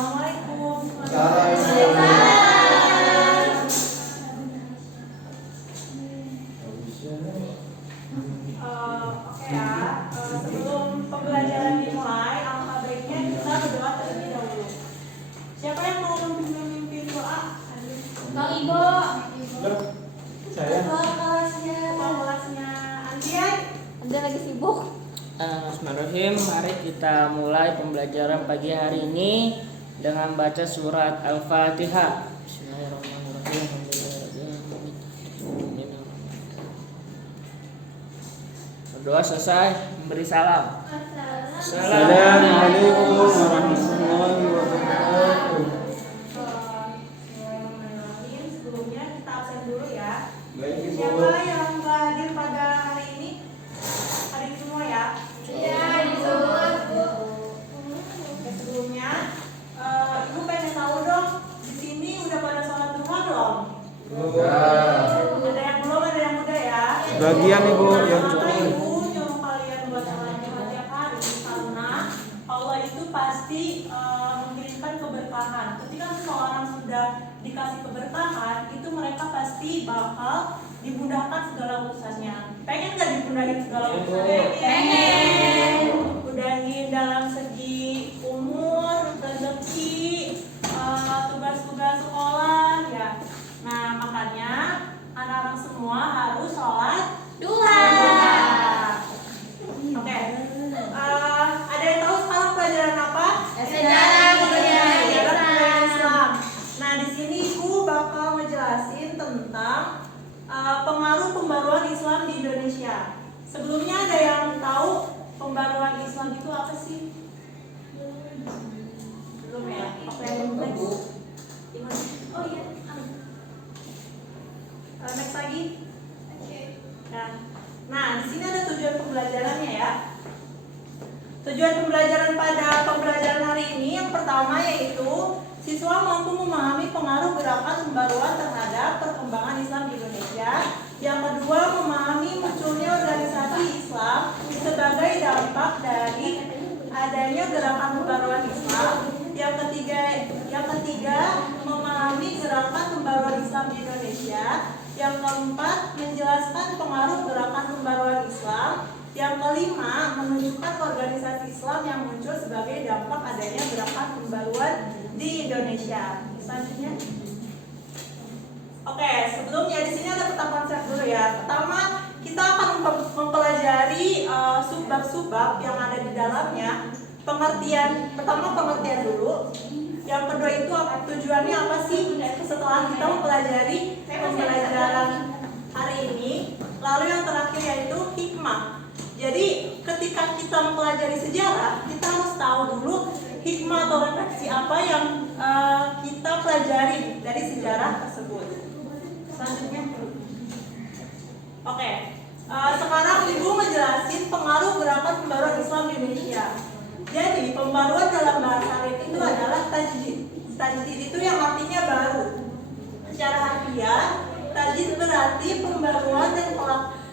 Assalamualaikum. Oke ya, sebelum pembelajaran dimulai, alangkah baiknya kita berdoa terlebih dahulu. Siapa yang mau memimpin doa? Kang Ibo. Saya. Kelasnya Andian. Anda lagi sibuk. Bismillahirrahmanirrahim. Mari kita mulai pembelajaran pagi hari ini dengan baca surat Al-Fatihah. Bismillahirrahmanirrahim. Berdoa selesai, memberi salam. Assalamualaikum warahmatullahi wabarakatuh. Sebelumnya kita absen dulu ya. Baik, Ibu. Siapa yang nggak hadir pada hari ini? Hadir semua ya? Iya, semua, Bu. Oke, sebelumnya Ibu pengen tahu dong, di sini udah pada sholat duha belum? Ada yang belum, ada yang udah ya? Sebagian, Ibu, yang Kenapa Ibu nyuruh kalian buat sholat duha tiap hari? Karena Allah itu pasti mengirimkan keberkahan. Ketika seseorang sudah dikasih keberkahan, itu mereka pasti bakal dimudahkan segala urusannya. Pengen nggak dimudahin segala urusannya? Pengen. Mudahin dalam segi umur, rezeki, tugas-tugas sekolah ya. Nah makanya anak-anak semua harus sholat Duha. Oke. Ada yang tahu sekarang pelajaran apa? Sejarah budaya Islam. Nah di sini Ibu bakal ngejelasin tentang pengaruh pembaruan Islam di Indonesia. Sebelumnya ada yang tahu pembaruan Islam itu apa sih? Belum ya? Oke, next. Oh iya. Next lagi. Nah, di sini ada tujuan pembelajarannya ya. Tujuan pembelajaran pada pembelajaran hari ini yang pertama yaitu siswa mampu memahami pengaruh gerakan pembaruan terhadap perkembangan Islam di Indonesia. Yang kedua, memahami munculnya organisasi Islam sebagai dampak dari adanya gerakan pembaruan Islam. Yang ketiga, memahami gerakan pembaruan Islam di Indonesia. Yang keempat, menjelaskan pengaruh gerakan pembaruan Islam. Yang kelima, menunjukkan organisasi Islam yang muncul sebagai dampak adanya gerakan pembaruan di Indonesia. Selanjutnya. Oke, sebelumnya di sini ada peta konsep dulu ya. Pertama, kita akan mempelajari subbab-subbab yang ada di dalamnya. Pertama pengertian dulu. Yang kedua itu tujuannya apa sih? Setelah kita mempelajari pembelajaran hari ini, lalu yang terakhir yaitu hikmah. Jadi ketika kita mempelajari sejarah, kita harus tahu dulu hikmah atau refleksi apa yang kita pelajari dari sejarah tersebut. Selanjutnya, oke. Sekarang Ibu ngejelasin pengaruh gerakan pembaruan Islam di Indonesia. Jadi pembaruan dalam bahasa Arab itu adalah tajdid. Tajdid itu yang artinya baru. Secara harfiah, tajdid berarti pembaruan dan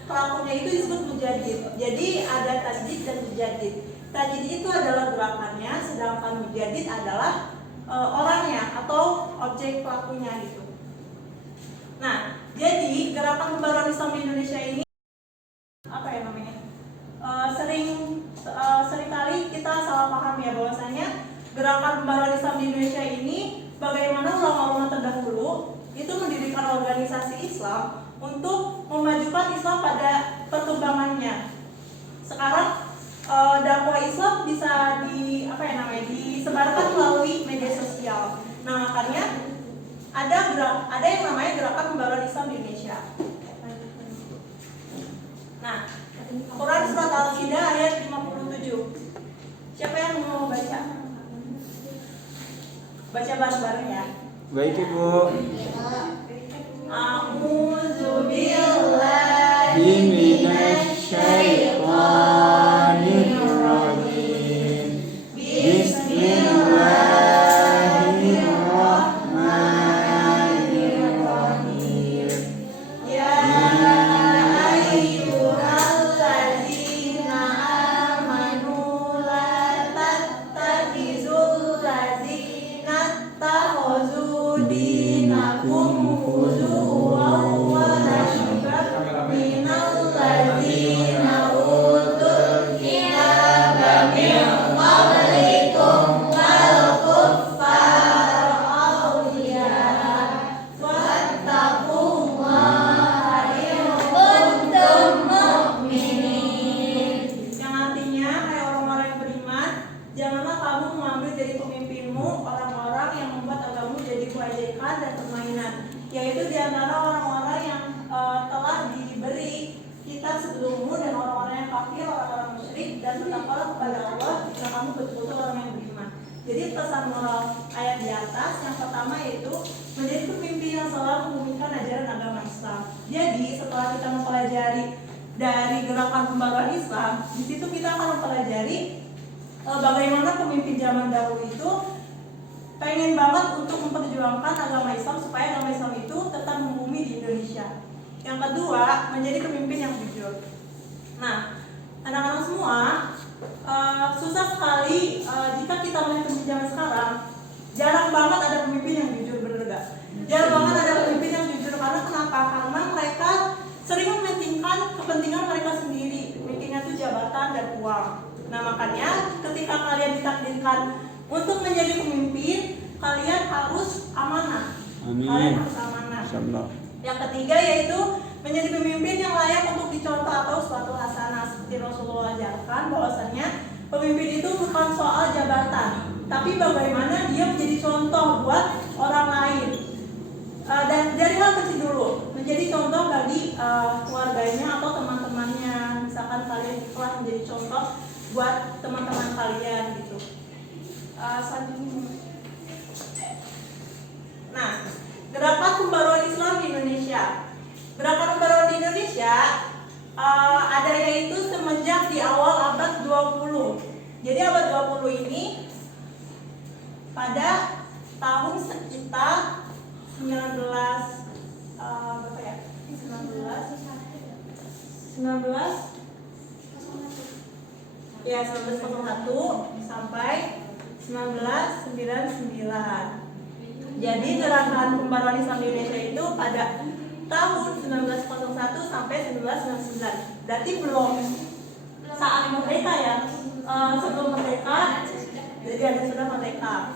pelakunya itu disebut mujaddid. Jadi ada tajdid dan mujaddid. Tajdid itu adalah gerakannya, sedangkan mujaddid adalah orangnya atau objek pelakunya gitu. Nah, jadi gerakan pembaruan Islam di Indonesia ini apa ya namanya? Seringkali kita salah paham ya bahwasanya gerakan pembaruan Islam di Indonesia ini bagaimana ulama-ulama terdahulu itu mendirikan organisasi Islam untuk memajukan Islam pada perkembangannya. Sekarang dakwah Islam bisa disebarkan melalui media sosial. Nah makanya ada yang namanya gerakan pembaruan Islam di Indonesia. Nah, Quran surat Al-Maidah ayat 57. Siapa yang mau baca? Baca bareng-bareng ya. Baik, Ibu. A'udzu billahi Minasyaitonir rajim. Bismillahirrahmanirrahim. Ya ayyuhalladzina amanu la tattakhizul ladzina yaitu di antara orang-orang yang telah diberi kitab sebelummu dan orang-orang yang kafir, orang-orang musyrik, dan bertakwalah kepada Allah jika kamu betul-betul orang yang beriman. Jadi pesan moral ayat di atas yang pertama yaitu menjadi pemimpin yang selalu membumikan ajaran agama Islam. Jadi setelah kita mempelajari dari gerakan pembaruan Islam, di situ kita akan mempelajari bagaimana pemimpin zaman dahulu itu pengen banget untuk memperjuangkan agama Islam supaya agama Islam itu tetap membumi di Indonesia. Yang kedua, menjadi pemimpin yang jujur. Nah, anak-anak semua, susah sekali jika kita melihat pemimpin zaman sekarang, jarang banget ada pemimpin yang jujur, bener gak? Jarang banget ada pemimpin yang jujur, karena kenapa? Karena mereka sering mementingkan kepentingan mereka sendiri, pentingnya itu jabatan dan uang. Nah, makanya ketika kalian ditakdirkan untuk menjadi pemimpin, kalian harus amanah. Amin. Kalian harus amanah. Insyaallah. Yang ketiga yaitu menjadi pemimpin yang layak untuk dicontoh atau suatu hasanah, seperti Rasulullah ajarkan bahwasanya pemimpin itu bukan soal jabatan, tapi bagaimana dia menjadi contoh buat orang lain. Dan dari hal kecil dulu, menjadi contoh bagi keluarganya atau teman-temannya. Misalkan kalian telah menjadi contoh buat teman-teman kalian gitu. Nah, gerakan pembaruan Islam di Indonesia. Gerakan pembaruan di Indonesia ada yaitu semenjak di awal abad 20. Jadi abad 20 ini pada tahun sekitar 1901 sampai 1999. Jadi gerakan pembaruan Islam di Indonesia itu pada tahun 1901 sampai 1999. Berarti belum saat merdeka ya. Sebelum merdeka, jadi ada sudah merdeka.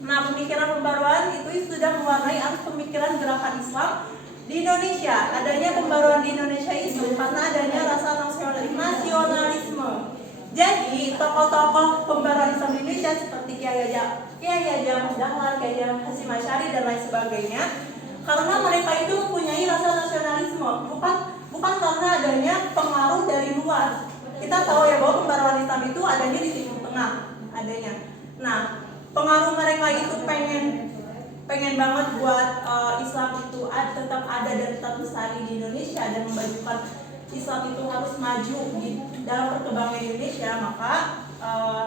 Nah, pemikiran pembaruan itu sudah mewarnai arus pemikiran gerakan Islam di Indonesia. Adanya pembaruan di Indonesia itu karena adanya rasa nasionalisme. Jadi tokoh-tokoh pembaruan Islam di Indonesia seperti Kiai Haji Ahmad Dahlan, Kiai Hasyim Asy'ari dan lain sebagainya, karena mereka itu mempunyai rasa nasionalisme, bukan karena adanya pengaruh dari luar. Kita tahu ya bahwa pembaruan Islam itu adanya di Timur Tengah adanya. Nah, pengaruh mereka itu pengen banget buat Islam itu tetap ada dan tetap besar di Indonesia dan memajukan Islam itu harus maju di dalam perkembangan Indonesia, maka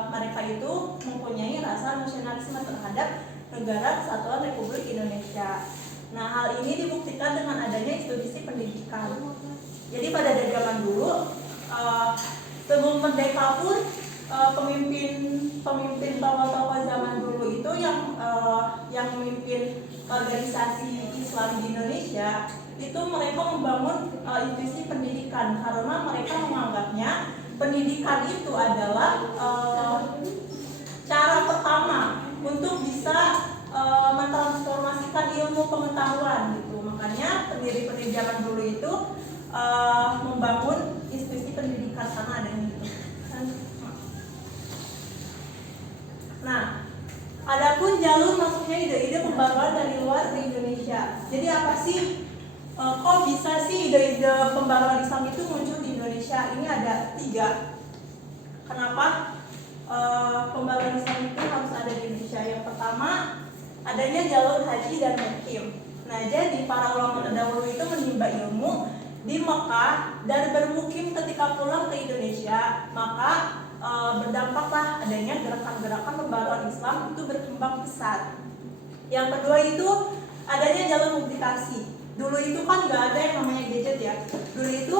mereka itu mempunyai rasa nasionalisme terhadap negara Kesatuan Republik Indonesia. Nah, hal ini dibuktikan dengan adanya institusi pendidikan. Jadi pada zaman dulu, sebelum merdeka pun pemimpin tokoh-tokoh zaman dulu itu yang memimpin organisasi Islam di Indonesia itu mereka membangun institusi pendidikan karena mereka menganggapnya pendidikan itu adalah cara pertama untuk bisa mentransformasikan ilmu pengetahuan gitu. Makanya pendiri-pendiri zaman dulu itu membangun institusi pendidikan karena adanya itu. Nah, adapun jalur masuknya ide-ide pembaruan dari luar ke Indonesia. Jadi apa sih? Kok bisa sih ide-ide pembaruan Islam itu muncul di Indonesia? Ini ada 3. Kenapa pembaruan Islam itu harus ada di Indonesia? Yang pertama, adanya jalur haji dan mukim. Nah, jadi para ulama terdahulu itu menimba ilmu di Mekah dan bermukim ketika pulang ke Indonesia, maka berdampaklah adanya gerakan-gerakan pembaruan Islam itu berkembang pesat. Yang kedua itu adanya jalur publikasi. Dulu itu kan nggak ada yang namanya gadget ya. Dulu itu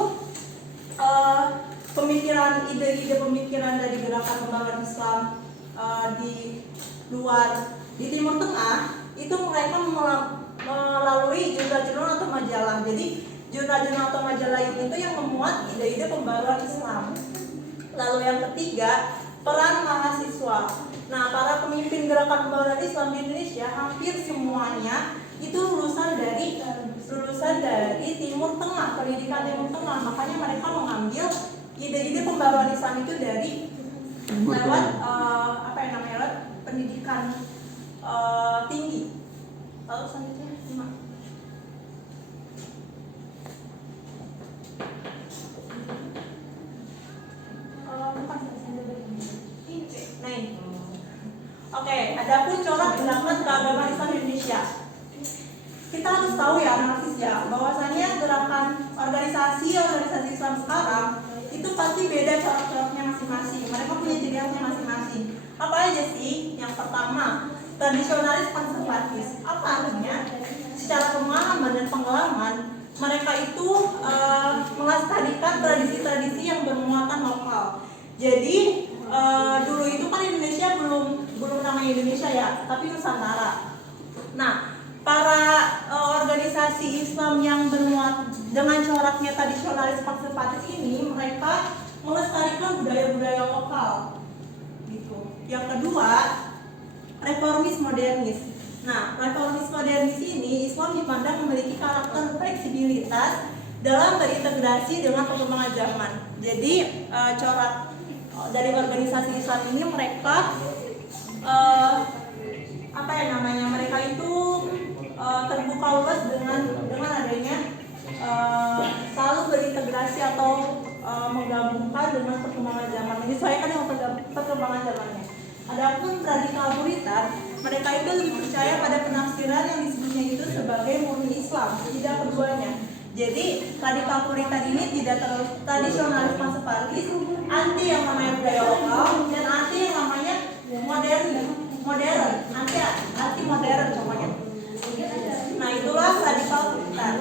ide-ide pemikiran dari gerakan pembaruan Islam di luar di Timur Tengah itu mereka melalui jurnal-jurnal atau majalah. Jadi jurnal-jurnal atau majalah itu yang memuat ide-ide pembaruan Islam. Lalu yang ketiga, peran mahasiswa. Nah, para pemimpin gerakan pembaruan Islam di Indonesia hampir semuanya itu lulusan dari Timur Tengah, pendidikan Timur Tengah. Makanya mereka mengambil ide-ide pembaruan Islam itu dari lewat pendidikan tinggi. Lalu selanjutnya Oke, adapun corak gerakan keagamaan Islam di Indonesia. Kita harus tahu ya analisis ya, bahwasanya gerakan organisasi Islam sekarang itu pasti beda corak-coraknya masing-masing. Mereka punya ciri khasnya masing-masing. Apa aja sih? Yang pertama, tradisionalis konservatif. Apa artinya? Secara pemahaman dan pengalaman, mereka itu melestarikan tradisi-tradisi yang bermuatan lokal. Jadi dulu itu kan Indonesia belum namanya Indonesia ya, tapi Nusantara. Nah, para organisasi Islam yang bermuat dengan coraknya tradisionalis konservatif ini, mereka melestarikan budaya-budaya lokal gitu. Yang kedua, reformis modernis. Nah, reformis modernis ini Islam dipandang memiliki karakter fleksibilitas dalam berintegrasi dengan perkembangan zaman. Jadi corak dari organisasi Islam ini mereka mereka itu terbuka luas dengan adanya selalu berintegrasi atau menggabungkan dengan perkembangan zaman, menyesuaikan dengan perkembangan zamannya. Adapun radikal puritan, mereka itu lebih percaya pada penafsiran yang disebutnya itu sebagai murni Islam, tidak keduanya. Jadi radikal puritan ini tidak terlalu tradisionalis konservatif, anti yang namanya budaya lokal, dan anti yang namanya modern, anti modern contohnya. Nah, itulah radikal puritan.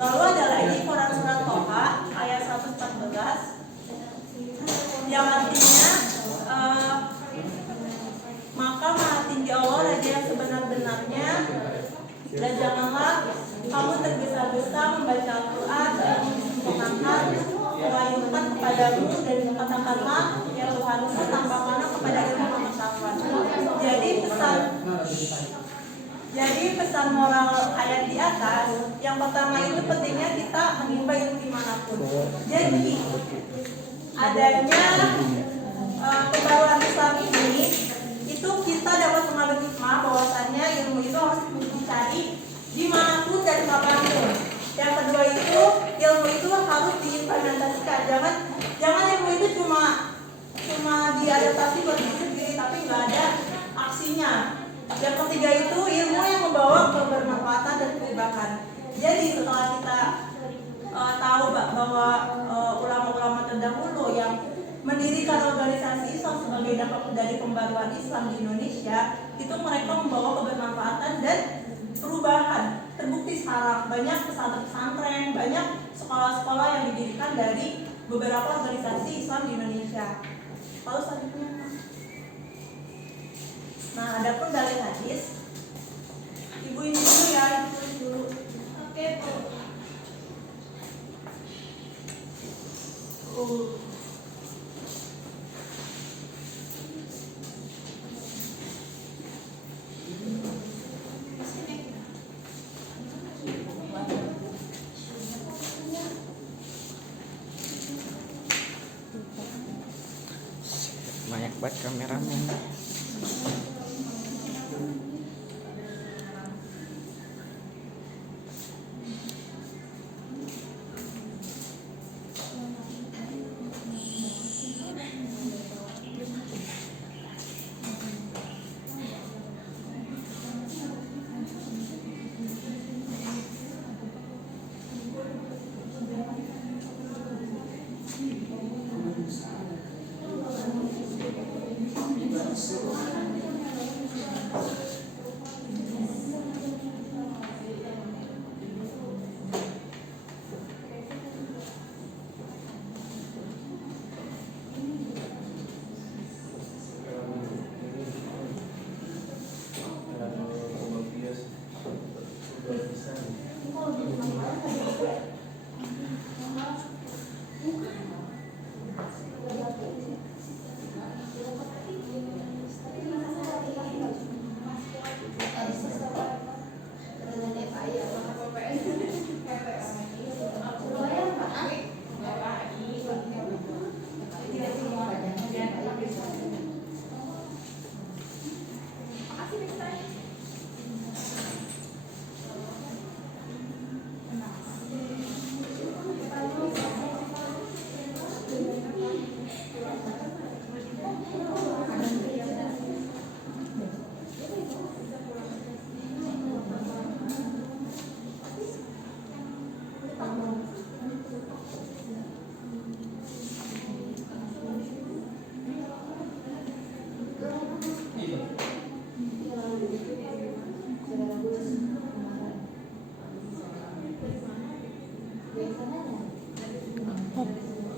Lalu ada lagi Quran surat Toha ayat 114 yang artinya maka Maha Tinggi Allah Raja yang sebenar-benarnya, dan janganlah kamu tergesa-gesa membaca Al-Quran dan mengangkat mewahyukan kepadamu, dan katakanlah ya Tuhanku, tambahkanlah kepada ilmu pengetahuan. Jadi pesan moral ayat di atas, yang pertama itu pentingnya kita menimba ilmu dimanapun. Jadi adanya kebaruan Islam ini, itu kita dapat mengambil hikmah bahwasannya ilmu itu harus dicari dimanapun dan kapanpun. Yang kedua itu, ilmu itu harus diimplementasikan. Jangan ilmu itu cuma diadaptasi buat diri sendiri tapi nggak ada aksinya. Yang ketiga itu, ilmu yang membawa kebermanfaatan dan perubahan. Jadi setelah kita tahu bahwa ulama-ulama terdahulu yang mendirikan organisasi Islam sebagai dampak dari pembaruan Islam di Indonesia, itu mereka membawa kebermanfaatan dan perubahan. Terbukti sekarang banyak pesantren-pesantren, banyak sekolah-sekolah yang didirikan dari beberapa organisasi Islam di Indonesia. Lalu selanjutnya, nah adapun dalil hadis, ibu ini dulu ya, dulu. Oke, Bu. Banyak banget kameramen.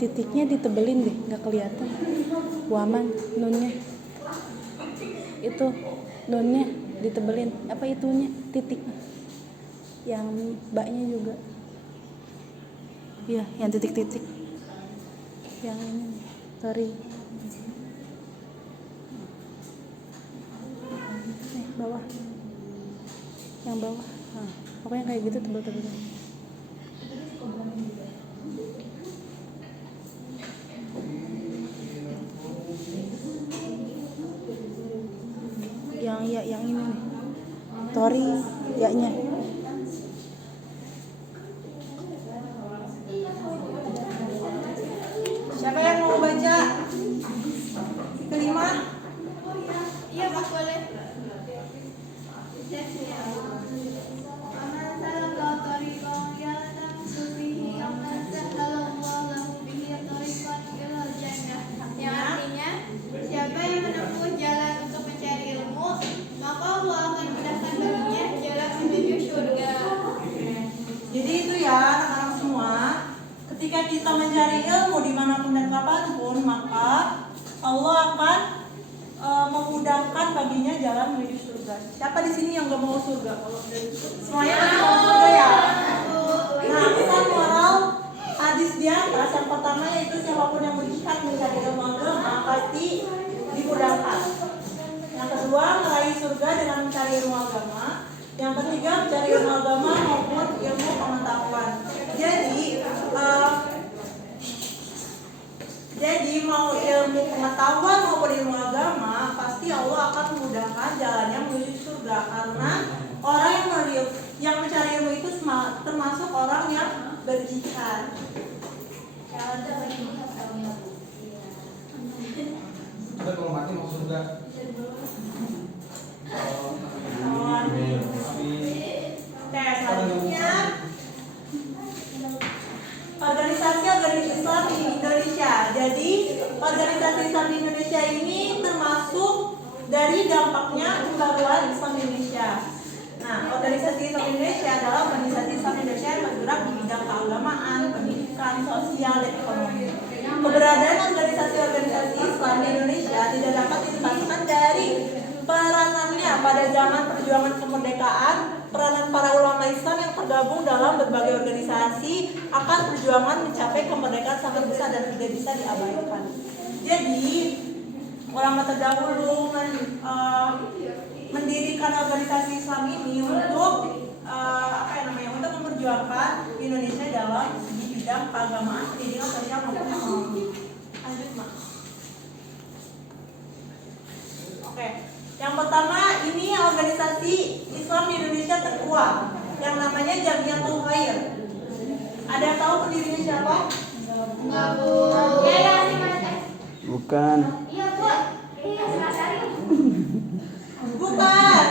titiknya ditebelin deh, nggak kelihatan. Waman nunnya itu, nunnya ditebelin, apa itunya, titik yang baknya juga, iya yang titik-titik yang ini tari. Bawah, yang bawah, nah, pokoknya kayak gitu tebel-tebel. Yang ini nih, tori ya-nya. Siapa yang mau baca kelima? Iya, Pak, boleh. Yang artinya, siapa yang menempuh jalan untuk mencari ilmu, maka Allah akan mudahkan baginya jalan menuju surga. Jadi itu ya anak-anak semua, ketika kita mencari ilmu dimanapun dan kapanpun, maka Allah akan memudahkan baginya jalan menuju surga. Siapa di sini yang gak mau surga? Kalau semuanya pasti mau surga ya. Nah, pesan moral hadis di atas yang pertama yaitu siapapun yang berjihad mencari ilmu agama pasti dimudahkan. Yang kedua, meraih surga dengan mencari ilmu agama. Yang ketiga, mencari ilmu agama maupun ilmu pengetahuan. Jadi mau ilmu pengetahuan maupun ilmu agama pasti Allah akan memudahkan jalannya menuju surga, karena orang yang mencari ilmu itu termasuk orang yang berjihad. Ada kalau mati mau surga. Oke, selanjutnya organisasi Islam di Indonesia. Jadi organisasi Islam di Indonesia ini termasuk dari dampaknya pembaruan Islam di Indonesia. Nah, organisasi Islam Indonesia adalah organisasi Islam Indonesia yang bergerak di bidang keagamaan, pendidikan, sosial, dan ekonomi. Keberadaan organisasi-organisasi Islam di Indonesia tidak dapat dilepaskan dari peranannya pada zaman perjuangan kemerdekaan. Peranan para ulama Islam yang tergabung dalam berbagai organisasi akan perjuangan mencapai kemerdekaan sangat besar dan tidak bisa diabaikan. Jadi, ulama terdahulu mendirikan organisasi Islam ini untuk untuk memperjuangkan Indonesia dalam di bidang keagamaan, pendidikan, sosial maupun ekonomi. Lanjut, Mak. Oke. Yang pertama, ini organisasi Islam di Indonesia terkuat yang namanya Jamiatul Khair. Ada yang tahu pendirinya siapa? Enggak, Bu. Ya, Bukan. iya, Bu. Iya, Bukan.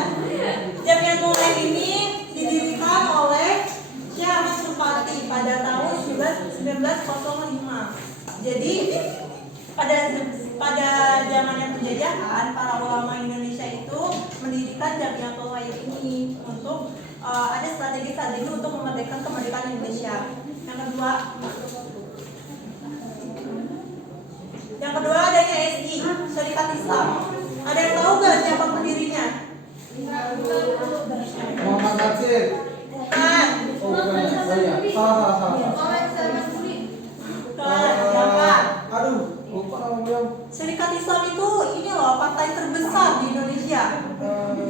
Jamiatul Khair ini didirikan oleh Syekh Ahmad Supati pada tahun 1905. Jadi pada zamannya penjajahan, para ulama Indonesia itu mendirikan Jamiatul Khair ini untuk ada strategi untuk memerdekakan kemerdekaan Indonesia. Yang kedua adanya SI, Syarikat Islam. Ada yang tahu nggak siapa pendirinya? Muhammad Nasir. Bukan. Oh, bukan. Oh iya. Salah. Bukan. Siapa? Aduh, lupa nama beliau. Syarikat Islam itu ini loh partai terbesar di Indonesia.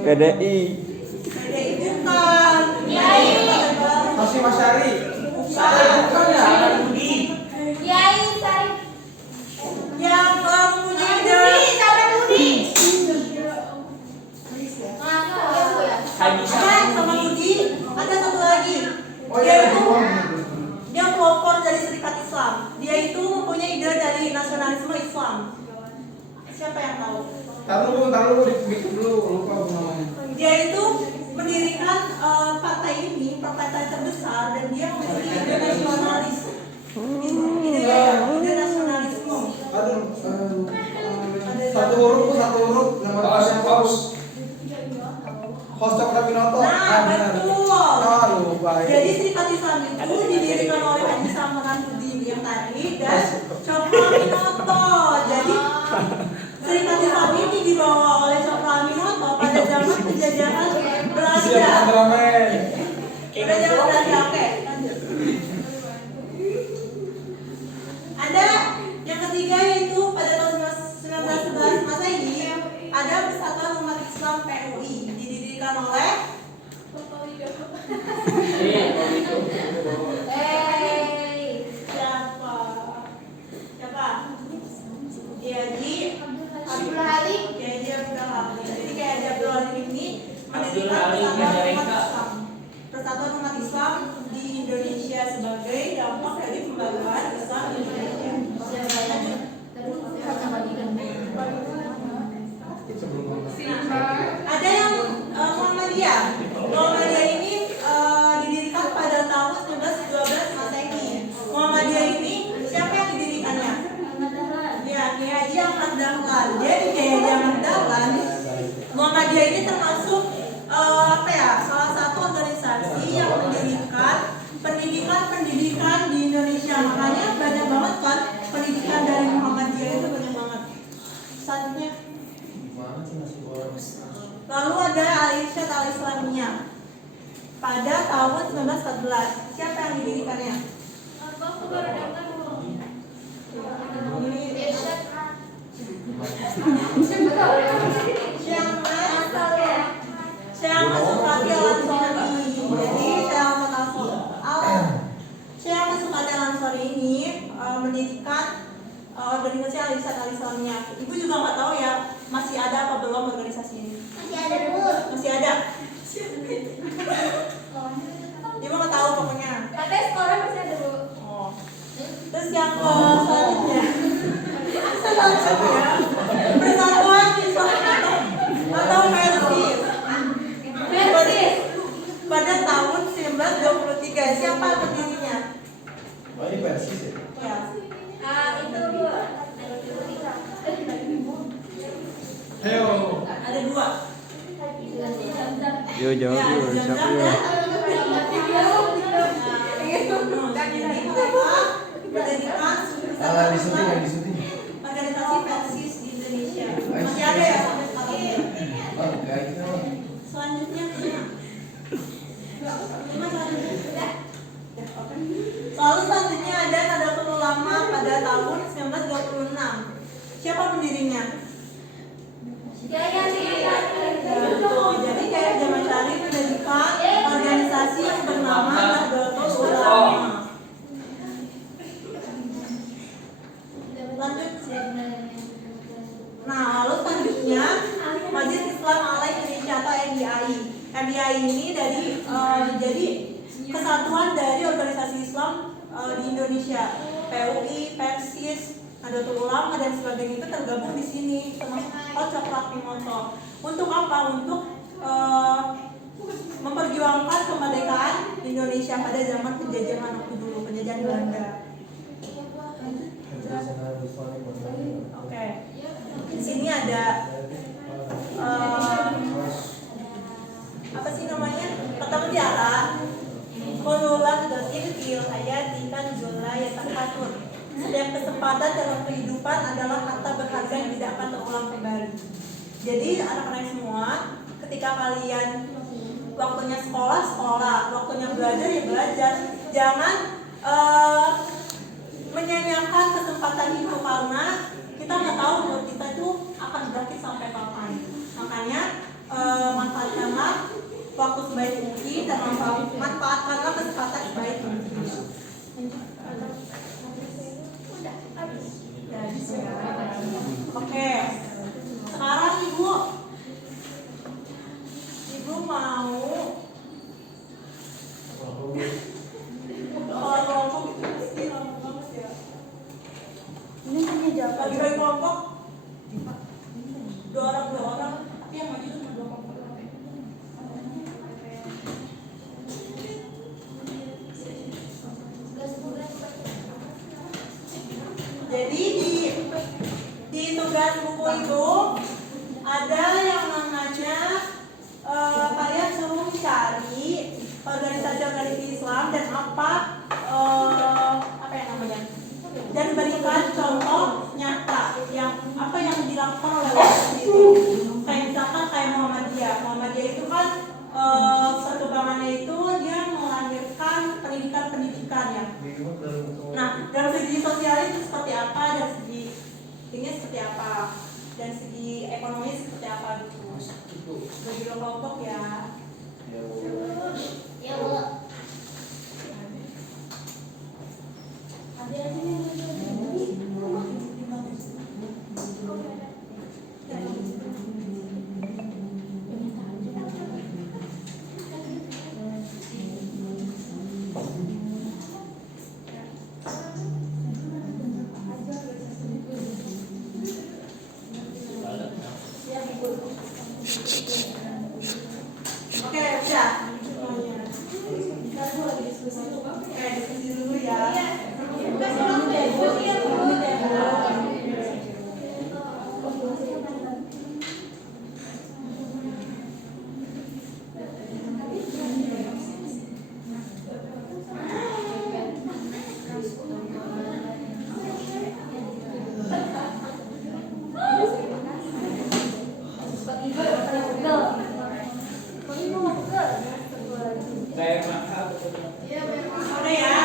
PDI. PDI bukan. Hasyim Asy'ari. Bukan. Kiai Sarif. Yang mempunyai ide. Sama Budi. Ada satu lagi. Oh iya, Dia pelopor dari Syarikat Islam. Dia itu mempunyai ide dari nasionalisme Islam. Siapa yang tahu? Taruh dulu, dikit dulu, lupa namanya. Dia itu mendirikan partai ini, partai terbesar, dan dia memiliki ide nasionalis. Ide nasionalisme. Aduh, satu huruf nama Paus. Host Cokro-Binoto. Nah, betul. Lupa ya. Jadi Syarikat Islam itu didirikan oleh Haji Samran Budi yang tadi dan Cokroaminoto. Jadi Serikat Islam ini dibawa oleh Cokroaminoto pada zaman penjajahan Belanda. Siap rame. Udah jauh Belanda, oke. Lanjut. Ada yang ketiga yaitu pada tahun 1911 Masehi ada Persatuan Umat Islam PUI didirikan oleh siapa? Kiai Abdul Halim. Kiai Abdul Halim. Jadi Kiai Abdul Halim ini Abdul mendirikan Halim Persatuan Umat Islam di Indonesia sebagai dampak dari pembaruan Islam di Indonesia. Ada yang Muhammadiyah. Muhammadiyah ini didirikan pada tahun 1912 Masehi. Muhammadiyah ini siapa yang didirikannya? Ya, Kiai Haji Ahmad Dahlan. Jadi Kiai Haji Ahmad Dahlan, Muhammadiyah ini termasuk salah satu organisasi yang mendirikan pendidikan di Indonesia. Makanya banyak banget kan pendidikan dari Muhammadiyah itu banyak banget. Selanjutnya, lalu ada Al-Irsyad Al-Islamiyah pada tahun 1914. Siapa yang didirikannya? Aku baru dengar. Syekh Ahmad Sukati Al-Ansori. Jadi Syekh Ahmad Sukati Al-Ansori ini mendirikan organisasi Al-Irsyad Al-Islamiyah. Ibu juga nggak tahu ya masih ada apa belum organisasi ini? Masih ada dulu. Masih ada. Ibu nggak tahu pokoknya. Katanya sekolah masih ada dulu. Oh. Terus yang selanjutnya Persatuan Islam atau Persis pada tahun 1923. Siapa pendirinya? Oh, ini Persis ya? Ya. Itu Ayo. Ada dua. Yo jawab Ya, yo, Jam-Jam siapa yo? dan jadi mereka mendirikan Di syuting. organisasi Persis di Indonesia. Masih ada ya sampai sekarang. Oh, enggak gitu. Selanjutnya lalu selanjutnya ada Nadatul Ulama pada tahun 1926. Siapa pendirinya? Jadi kayak Jamal Syarif mendirikan organisasi yang bernama Nadatul Ulama. Lanjut. Nah, lalu selanjutnya Majelis Islam Alay Indonesia atau MIAI. MIAI ini jadi kesatuan dari organisasi Islam di Indonesia. PUI, Persis, Nadatul Ulama dan sebagainya itu tergabung di sini termasuk Cokroaminoto. Untuk apa? Untuk memperjuangkan kemerdekaan Indonesia pada zaman penjajahan waktu dulu, penjajahan Belanda. Oke. Di sini ada apa sih namanya? Pertama tiara Kolulan dosin fil hayati kan zola yatakatur. Setiap kesempatan dalam kehidupan adalah harta berharga yang tidak akan terulang kembali. Jadi anak-anak semua, ketika kalian waktunya sekolah, waktunya belajar ya belajar. Jangan menyanyiakan kesempatan itu karena kita nggak tahu umur kita itu akan berakhir sampai kapan. Makanya manfaatkanlah waktu sebaik mungkin dan manfaatkanlah kesempatan sebaik mungkin. Oke, sekarang ibu mau kelompok itu pasti lama banget ya. Ini punya jawab. Bagi-bagi kelompok dua orang, tapi yang maju cuma 2 kelompok. Jadi di tugas buku itu ada yang namanya kalian suruh cari organisasi Islam dan apa yang namanya dan berikan contoh nyata yang apa yang dilakukan oleh organisasi itu. Kayak misalkan kayak Muhammadiyah itu kan perkembangannya itu dia melahirkan pendidikan ya. Nah, dari segi sosial itu seperti apa, dari segi ini seperti apa, dan segi ekonomi seperti apa gitu. Bagi kelompok ya. Ya, Bu. Oke, siap. Oke, diskusi dulu ya. Oke ya.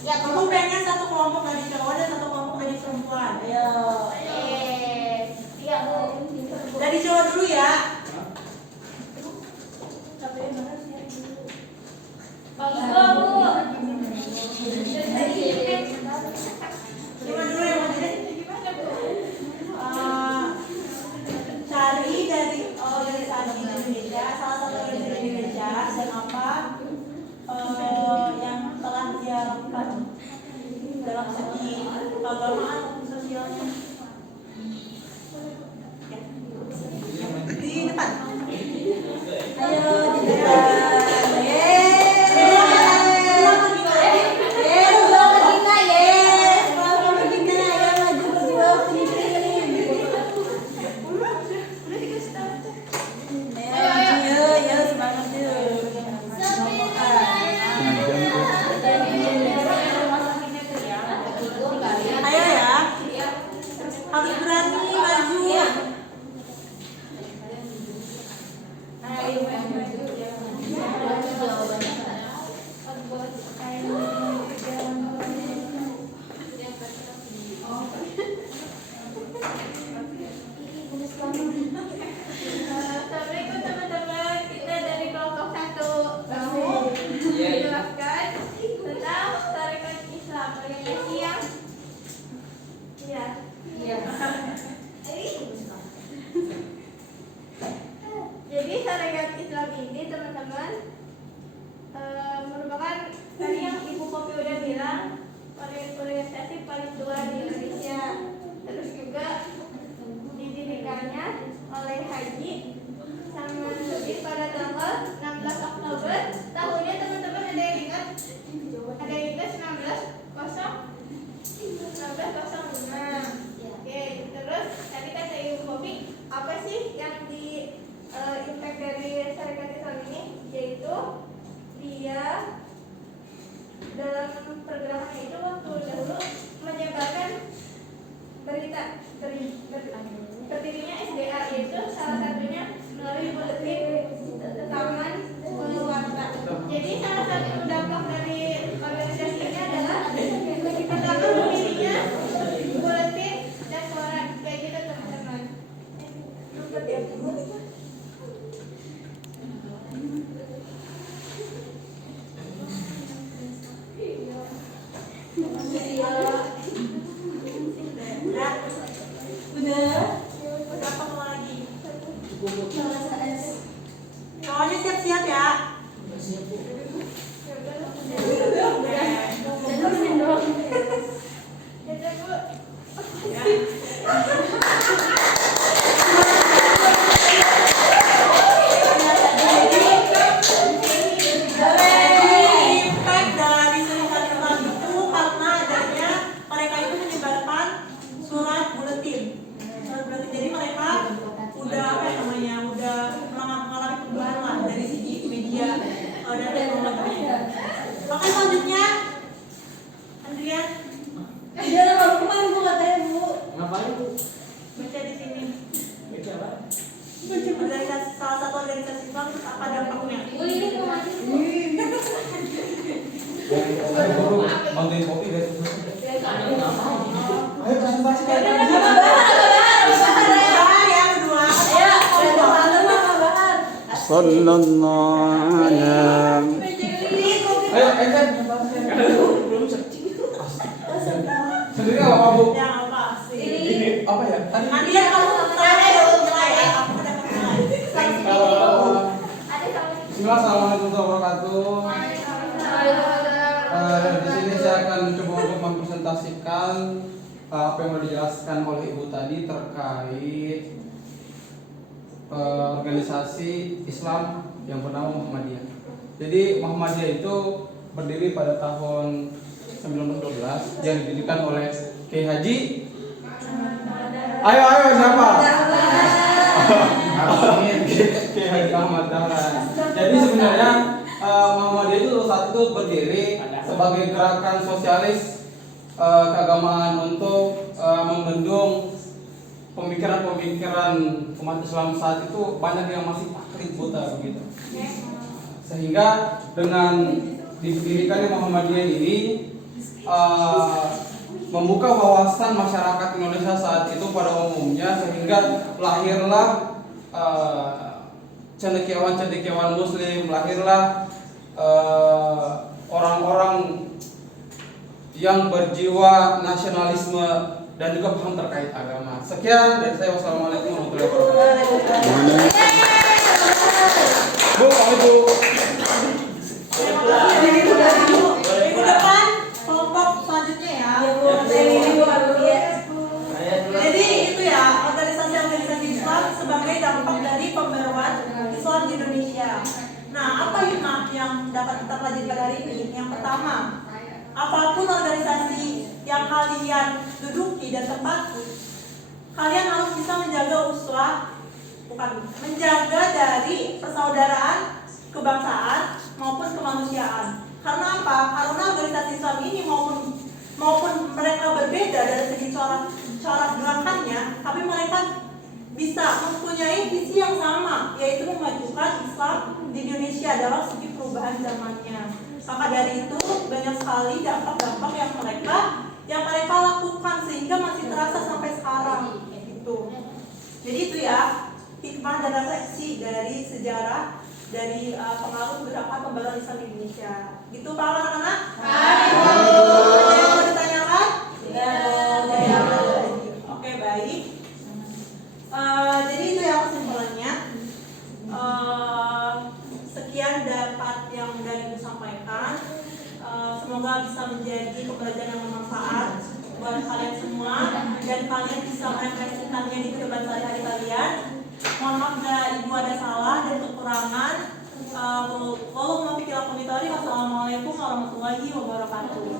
Ya, kamu pengen satu kelompok dari cowok dan satu kelompok dari perempuan. Ayo. Iya, Bu. Dari cowok dulu ya. Cuma dulu yang mana deh? Cari dari organisasi di Indonesia, salah satu organisasi di Indonesia dan apa yang telah dia lakukan dalam segi keagamaan maupun sosialnya. Ya. Di depan. Ayo di depan. Ayo ya, harus berani maju. Assalamualaikum teman-teman, kita dari kelompok 1 mau menjelaskan tentang Tarekat Islam, organisasi yang Jadi Tarekat Islam ini teman-teman merupakan tadi yang Ibu Kopi udah bilang organisasi paling tua di Indonesia. Terus juga didirikannya oleh Haji sama Nabi pada tanggal 16 Oktober tahunnya teman-teman ada yang ingat? Ada yang ingat 1905. Oke, terus tadi kata Ibu Kopi apa sih yang di impact dari Tarekat Islam ini, yaitu dia dalam programnya itu waktu dahulu menyebarkan berita berdirinya SDA, yaitu salah satunya melalui buletin Taman Keluarga. Jadi salah satu dampak dari organisasi ini adalah pertama berdirinya buletin dan koran kayak gitu teman-teman. Udah? Berapa mau lagi? Soalnya siap-siap ya. Impact dari Tarekat Islam itu karena adanya Ngapain Bu? Baca di sini. Baca apa? Organisasi, salah satu organisasi Islam terus apa dampaknya? Bantuin kopi guys. Ngapain? Ayo presentasi kan. Ya berdua. Sallallahu alaihi Ayo, Eken. Belum searching. Sendiri nggak apa-apa, Bu? Yang apa sih? Ini apa ya? Tadi Nanti ya kamu tanya dulu mulai ya. Aku udah mulai. Bismillah, assalamualaikum warahmatullahi wabarakatuh. Di sini saya akan coba untuk mempresentasikan apa yang sudah dijelaskan oleh Ibu tadi terkait organisasi Islam yang bernama Muhammadiyah. Jadi Muhammadiyah itu berdiri pada tahun 1912 yang didirikan oleh Kiai Haji. Ayo siapa? Kiai Haji Ahmad Dahlan. Jadi sebenarnya Muhammadiyah itu saat itu berdiri sebagai gerakan sosialis keagamaan untuk membendung pemikiran-pemikiran umat Islam saat itu banyak yang masih taklid buta begitu. Sehingga dengan didirikannya Muhammadiyah ini membuka wawasan masyarakat Indonesia saat itu pada umumnya, sehingga lahirlah cendekiawan Muslim, lahirlah orang-orang yang berjiwa nasionalisme dan juga paham terkait agama. Sekian dari saya. Wassalamualaikum warahmatullahi wabarakatuh. Bu, pamit Bu. Minggu depan kelompok selanjutnya ya. Jadi itu ya, organisasi Islam sebagai dampak dari pembaruan Islam di Indonesia. Nah, apa hikmah yang dapat kita pelajari pada hari ini? Yang pertama, apapun organisasi yang kalian duduki dan tempati, kalian harus bisa menjaga dari persaudaraan, kebangsaan maupun kemanusiaan. Karena apa? Karena organisasi Islam ini maupun mereka berbeda dari segi corak gerakannya, tapi mereka bisa mempunyai visi yang sama, yaitu memajukan Islam di Indonesia dalam segi perubahan zamannya. Maka dari itu banyak sekali dampak-dampak yang mereka lakukan sehingga masih terasa sampai sekarang gitu. Jadi itu ya hikmah dan refleksi dari sejarah dari pengaruh gerakan pembaruan Islam di Indonesia. Gitu Pak anak-anak? Ada yang mau ditanyakan? Oke, baik. Jadi itu ya kesimpulannya. Sekian dapat yang dari Ibu sampaikan. Semoga bisa menjadi pembelajaran yang bermanfaat buat kalian semua dan kalian bisa merefleksikannya di kehidupan sehari-hari kalian. Mohon maaf bila Ibu ada salah dan kekurangan. Wassalamualaikum warahmatullahi wabarakatuh.